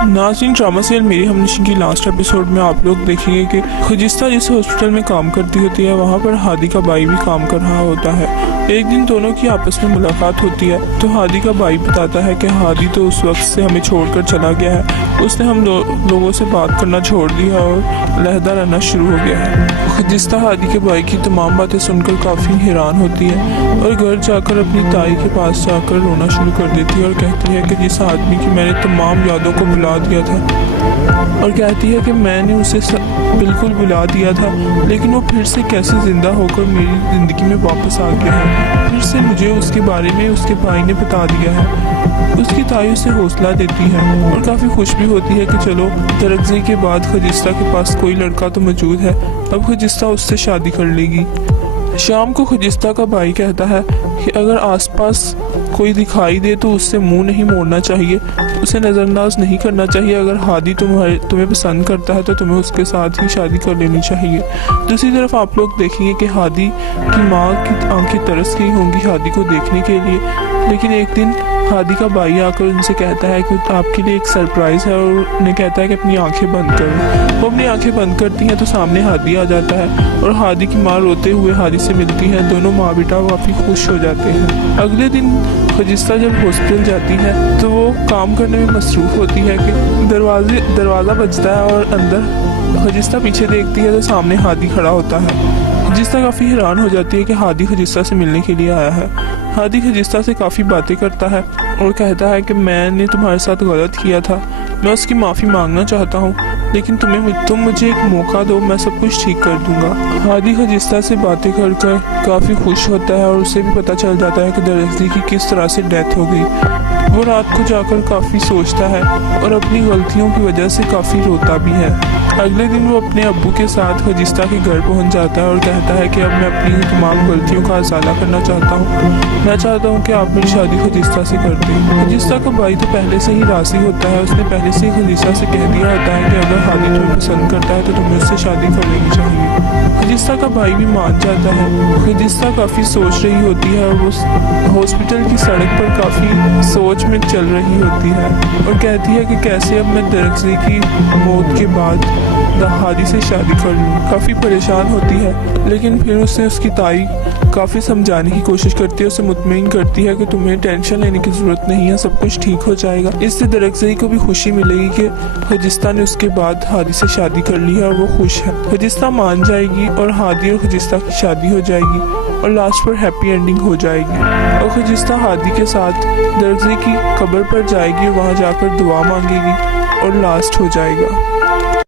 नाज़रीन, drama serial मेरी हमनशिन की लास्ट एपिसोड में आप लोग देखेंगे कि खजिस्ता जिस हॉस्पिटल में काम करती होती है वहाँ पर हादी का भाई भी काम कर रहा होता है। एक दिन दोनों की आपस में मुलाकात होती है तो हादी का भाई बताता है कि हादी तो उस वक्त से हमें छोड़कर चला गया है, उसने हम लोगों से बात करना छोड़ दिया और अलहदा रहना शुरू हो गया है। खजिस्ता हादी के भाई की तमाम बातें सुनकर काफ़ी हैरान होती है और घर जाकर अपनी ताई के पास जाकर रोना शुरू कर देती है और कहती है कि जिस आदमी की मैंने तमाम यादों को भुला दिया था, और कहती है कि मैंने उसे बिल्कुल भुला दिया था लेकिन वो फिर से कैसे ज़िंदा होकर मेरी ज़िंदगी में वापस आ गया है। फिर से मुझे उसके बारे में उसके भाई ने बता दिया है। उसकी ताई उसे हौसला देती है और काफ़ी खुश भी होती है कि चलो तरक्की के बाद खजिस्ता के पास कोई लड़का तो मौजूद है, अब खजिस्ता उससे शादी कर लेगी। शाम को खजिस्ता का भाई कहता है कि अगर आसपास कोई दिखाई दे तो उससे मुंह नहीं मोड़ना चाहिए, उसे नज़रअंदाज नहीं करना चाहिए। अगर हादी तुम्हें पसंद करता है तो तुम्हें उसके साथ ही शादी कर लेनी चाहिए। दूसरी तरफ आप लोग देखेंगे कि हादी की माँ की आंखें तरस गई होंगी हादी को देखने के लिए, लेकिन एक दिन हादी का भाई आकर उनसे कहता है कि आपके लिए एक सरप्राइज़ है और उन्हें कहता है कि अपनी आंखें बंद करो। वो अपनी आंखें बंद करती हैं तो सामने हादी आ जाता है और हादी की माँ रोते हुए हादी से मिलती है। दोनों माँ बेटा काफ़ी खुश हो जाते हैं। अगले दिन खजिस्ता जब हॉस्पिटल जाती है तो वो काम करने में मसरूफ़ होती है कि दरवाज़ा बजता है और अंदर खजिस्ता पीछे देखती है तो सामने हादी खड़ा होता है। खजिस्ता काफ़ी हैरान हो जाती है कि हादी खजिस्ता से मिलने के लिए आया है। हादी खजिस्ता से काफ़ी बातें करता है और कहता है कि मैंने तुम्हारे साथ गलत किया था, मैं उसकी माफ़ी मांगना चाहता हूँ, लेकिन तुम मुझे एक मौका दो, मैं सब कुछ ठीक कर दूंगा। हादी खजिस्ता से बातें कर काफ़ी खुश होता है और उसे भी पता चल जाता है कि दरअसल की किस तरह से डेथ हो गई। वो रात को जाकर काफ़ी सोचता है और अपनी गलतियों की वजह से काफ़ी रोता भी है। अगले दिन वो अपने अब्बू के साथ खजिस्ता के घर पहुंच जाता है और कहता है कि अब मैं अपनी तमाम गलतियों का अज़ाला करना चाहता हूँ। मैं चाहता हूँ कि आप मेरी शादी खजिस्ता से कर दें। खजिस्ता का भाई तो पहले से ही राज़ी होता है, उसने पहले से ही खजिस्ता से कह दिया होता है कि अगर हादी तुम्हें पसंद करता है तो तुम्हें उससे शादी कर लेनी चाहिए। खजिस्ता का भाई भी मान जाता है। खजिस्ता काफ़ी सोच रही होती है और वो हॉस्पिटल की सड़क पर काफ़ी सोच में चल रही होती है और कहती है कि कैसे अब मैं दरक्की की मौत के बाद हादी से शादी कर लूँ। काफ़ी परेशान होती है लेकिन फिर उसे उसकी ताई काफ़ी समझाने की कोशिश करती है, उसे मुतमईन करती है कि तुम्हें टेंशन लेने की ज़रूरत नहीं है, सब कुछ ठीक हो जाएगा। इससे दरक्की को भी खुशी मिलेगी कि खजिस्ता ने उसके बाद हादी से शादी कर ली है और वो खुश है। खजिस्ता मान जाएगी और हादी और खजिस्ता की शादी हो जाएगी और लास्ट पर हैप्पी एंडिंग हो जाएगी और खजिस्ता हादी के साथ दरक्की की कब्र पर जाएगी और वहाँ जाकर दुआ मांगेगी और लास्ट हो जाएगा।